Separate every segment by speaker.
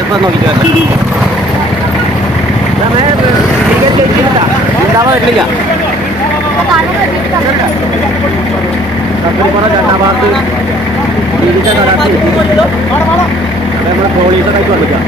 Speaker 1: ഇപ്പൊ നോക്കിട്ട് വരാം ഉണ്ടാവാൻ പറ്റില്ല കപ്പലിപ്പുറം രണ്ടാം ഭാഗത്ത് ജീവിച്ച കരാട്ടി നമ്മളെ പോലീസൊക്കെ വന്നിക്കാം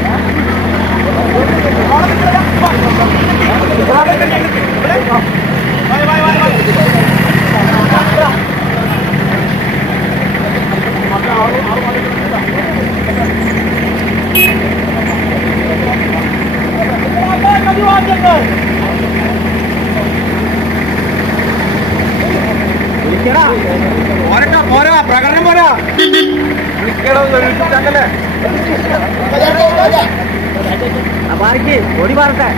Speaker 1: പോരട്ടോ പോരാ പ്രകടനം പോരാ. അപ്പാർക്ക് ഓടി പാറട്ടെ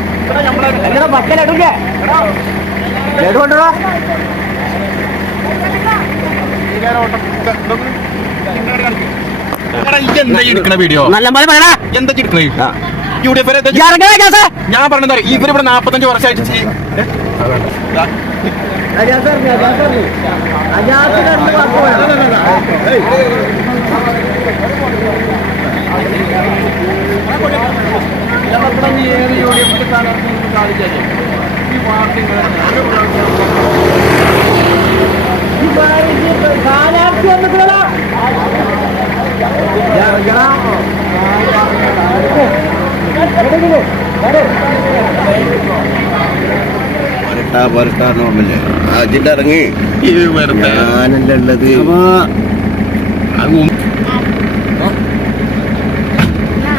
Speaker 1: ലഡു കൊണ്ടുവരോ
Speaker 2: എന്താ ഈ എടുക്കണ വീഡിയോ
Speaker 1: നല്ല പോലെ പറയണ
Speaker 2: എന്താ എടുക്കണേ യു ഡി എഫ് ഞാൻ പറഞ്ഞത് ഇവരിവിടെ നാപ്പത്തഞ്ച് വർഷമായിട്ട് ചെയ്യും
Speaker 3: നോർമല്ലേ ഇറങ്ങി. ഞാനല്ലേ ഉള്ളത്.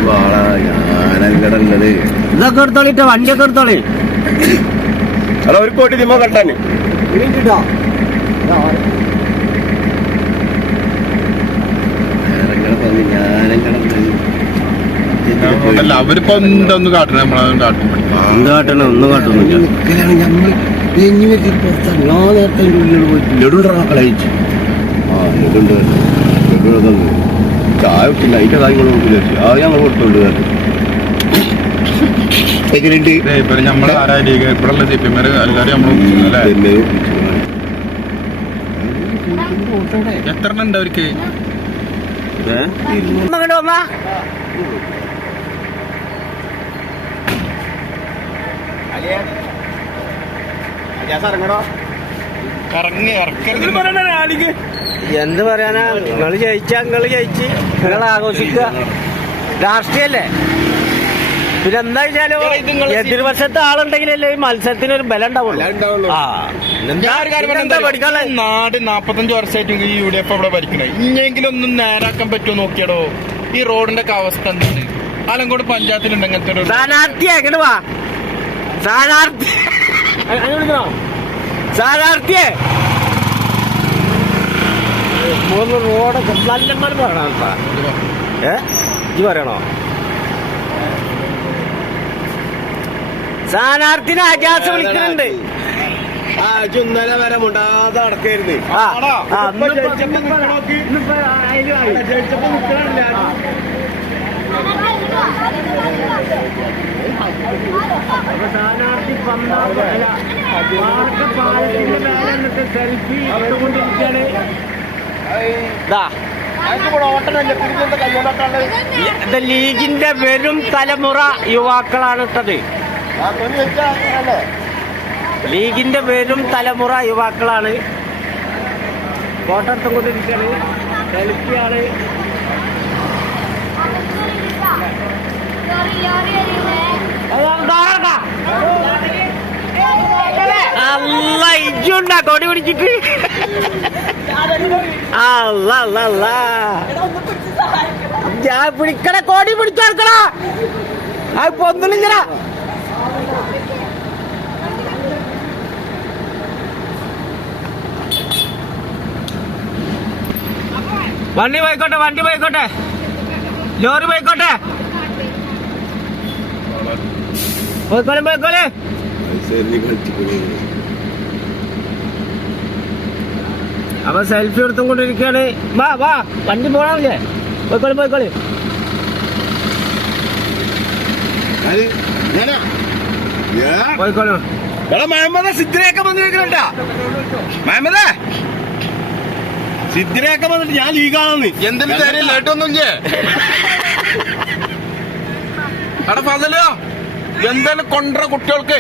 Speaker 3: വാളാ ഞാനല്ലട ഉള്ളത്.
Speaker 1: ഇതൊക്കെ എടുത്തോളിട്ടോ വണ്ടിയൊക്കെ എടുത്തോളി.
Speaker 3: ഹലോ ഒരു കോട്ടി തിമ്മ കട്ടാന്. ഞാനങ്ങനെ പറഞ്ഞു ഞാനങ്ങനെ
Speaker 2: അല്ല അവരിപ്പോ എന്തൊന്നും കാട്ടണം? നമ്മളതൊന്നും കാട്ടും
Speaker 3: എന്ത് കാട്ടണം? ഒന്നും കാട്ടൊന്നുമില്ല. നമ്മൾ എഞ്ഞു വെച്ചിട്ട് പുറത്താണ് ഞാൻ നേരത്തെ അതിന്റെ ഉള്ളിൽ പോയിട്ട് ലഡുണ്ടാ ആ ലഡുണ്ട്. ലഡു തന്നു ചായ കുട്ടില്ല അതിന്റെ കാര്യങ്ങൾ നോക്കില്ല. അത് ഞങ്ങൾ കൊടുത്തോണ്ട് എങ്ങനെയുണ്ട്?
Speaker 2: ഇപ്പൊ നമ്മളെ ആരാ ലീഗ് ഇവിടെയുള്ള പി എമാര് നമ്മൾ അല്ലേ? എത്ര ഉണ്ട് അവർക്ക്?
Speaker 1: അങ്ങോട്ട് എന്ത് പറയാനാ? നിങ്ങൾ ജയിച്ച നിങ്ങൾ ജയിച്ച്. നിങ്ങൾ ആഘോഷിക്കുക. രാഷ്ട്രീയല്ലേ? പിന്നെ എന്താ വെച്ചാലോ എതിർവശത്തെ ആളുണ്ടെങ്കിലല്ലേ ഈ മത്സരത്തിന് ഒരു ബലം ഉണ്ടാവുള്ളൂ.
Speaker 2: നാട് നാപ്പത്തഞ്ച് വർഷമായിട്ട് ഈ യു ഡി എഫ് അവിടെ ഭരിക്കണേ. ഇനിയെങ്കിലും ഒന്നും നേരാക്കാൻ പറ്റുമോ നോക്കിയടോ? ഈ റോഡിന്റെ ഒക്കെ അവസ്ഥ എന്താണ്? ആലങ്കോട് പഞ്ചായത്തിലുണ്ട് അങ്ങനത്തെ ഒരു
Speaker 1: സ്ഥാനാർത്ഥി എങ്ങനെ വാ. സ്ഥാനാർത്ഥി സ്ഥാനാർത്ഥിയെ. മൂന്ന് റോഡൊക്കെ നല്ലമാർ പറയണ ഏ? ഇജ്ജ് പറയണോ? സ്ഥാനാർത്ഥിനെ അജാസ് വിളിക്കുന്നുണ്ട്.
Speaker 3: ആ ഇന്നലെ വരെ മുണ്ടാതെ
Speaker 1: ഇന്നിപ്പോ-
Speaker 2: ജയിച്ചപ്പോ നിക്കണോക്ക്.
Speaker 1: അപ്പൊ സ്ഥാനാർത്ഥി പന്ത്രണ്ട് അല്ല, പാലത്തിന്റെ മേലെ നിന്നിട്ട് സെൽഫി എടുത്തുകൊണ്ടിരിക്കുകയാണ് ലീഗിന്റെ വരും തലമുറ യുവാക്കളാണ് ഇട്ടത്. ലീഗിന്റെ വരും തലമുറ യുവാക്കളാണ്. ഫോട്ടോ എടുത്തുകൊണ്ടിരിക്കുകയാണ് സെൽഫിയാണ് അല്ല ഇജുണ്ടാ കൊടി പിടിച്ചിട്ട്. അല്ല അല്ല അല്ല. ഞാൻ പിടിക്കണ കോടി പിടിച്ചെടുക്കണ അത് പൊന്നിലിങ്ങനെ വണ്ടി പോയിക്കോട്ടെ വണ്ടി പോയിക്കോട്ടെ. ലോറി പോയിക്കോട്ടെ. പോയിക്കോളെ പോയിക്കോളെ. അപ്പൊ സെൽഫി എടുത്തും കൊണ്ടിരിക്കുകയാണ്. വാ വാ വണ്ടി പോണല്ലേ പോയിക്കോളെ പോയിക്കോളെ. പോയിക്കോളി.
Speaker 3: മഹമ്മദ സിദ്ധിനെയൊക്കെ വന്നിരിക്കണ മഹമ്മദേ? സിദ്ധിനെയൊക്കെ വന്നിട്ട് ഞാൻ ലീഗാണെന്ന്.
Speaker 2: എന്തിനും കാര്യം ലഡൊന്നും അവിടെ പറഞ്ഞല്ലോ ഫസലോ എന്തായാലും കൊണ്ട കുട്ടികൾക്ക്?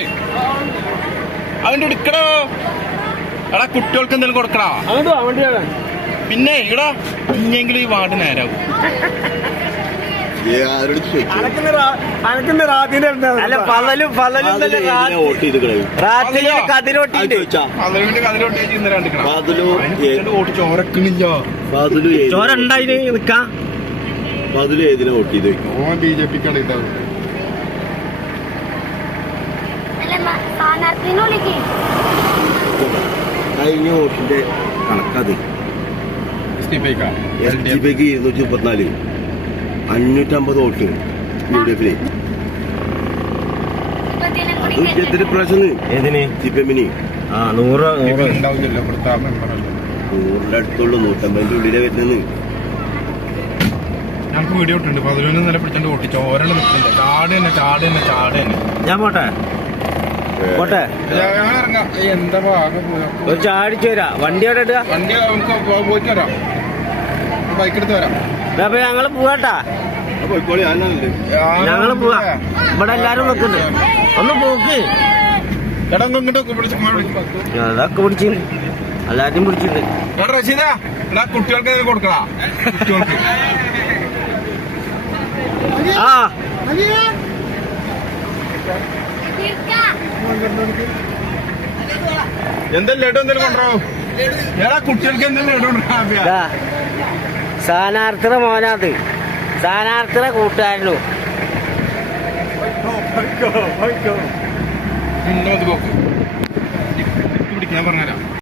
Speaker 2: അവന്റെ എടുക്കണോ എടാ കുട്ടികൾക്ക് എന്തെങ്കിലും കൊടുക്കണോ
Speaker 1: വേണം
Speaker 2: പിന്നെ ഇവിടെ ഇനിയെങ്കിലും ഈ വാർഡ് നേരാവും.
Speaker 1: അല്ല പലലും പലലും ചോര നിക്കാം.
Speaker 3: ഏതിനാ വോട്ട് ചെയ്ത്
Speaker 2: ഓൻ ബി ജെ
Speaker 3: കഴിഞ്ഞ വോട്ടിന്റെ കണക്കത്. എസ് പിക്ക് ഇരുന്നൂറ്റി മുപ്പത്തിനാല്. അഞ്ഞൂറ്റമ്പത് വോട്ട് യു ഡി എഫിന്. എത്ര പ്രാവശ്യം
Speaker 1: ഏതിന്?
Speaker 3: സി പി എമ്മിന്
Speaker 1: ആ നൂറ് നൂറ്.
Speaker 3: അടുത്തുള്ളൂ നൂറ്റമ്പതിന്റെ ഉള്ളിലെ വരുന്നത്.
Speaker 2: ഞങ്ങൾക്ക് വീഡിയോ ഇട്ടുണ്ട് പതിനൊന്ന് നില പിടിച്ചോണ്ട് വോട്ട് ചോരണ് നിൽക്കുന്നില്ല ചാട് തന്നെ ചാട് തന്നെ ചാട് തന്നെ.
Speaker 1: ഞാൻ പോട്ടെ? പോട്ടെ?
Speaker 2: എന്താ
Speaker 1: ഒരു ചാടിച്ചു വരാ. വണ്ടി അവിടെ ഇടുക?
Speaker 2: വണ്ടി നമുക്ക് പോ- പോയിട്ട് വരാം. ബൈക്ക് എടുത്ത് വരാം.
Speaker 1: അപ്പൊ ഞങ്ങൾ പോവാട്ടാ. ഞങ്ങൾ പോവാ. ഇവിടെ എല്ലാരും നിക്കുന്നുണ്ട്. ഒന്ന് പോക്ക്. അതൊക്കെ പിടിച്ചു എല്ലാരും പിടിച്ചിട്ട്
Speaker 2: എടാ റഷീദ കുട്ടികൾക്ക് കുട്ടികൾക്ക്.
Speaker 1: ആ.
Speaker 4: എന്തെല്ലാം
Speaker 2: എന്തെങ്കിലും കൊണ്ടുവരാ
Speaker 1: സ്ഥാനാർത്ഥിയുടെ മോനാത്. സ്ഥാനാർത്ഥിയുടെ കൂട്ടുകാരനു.
Speaker 2: പിടിക്കാൻ പറഞ്ഞുതരാം.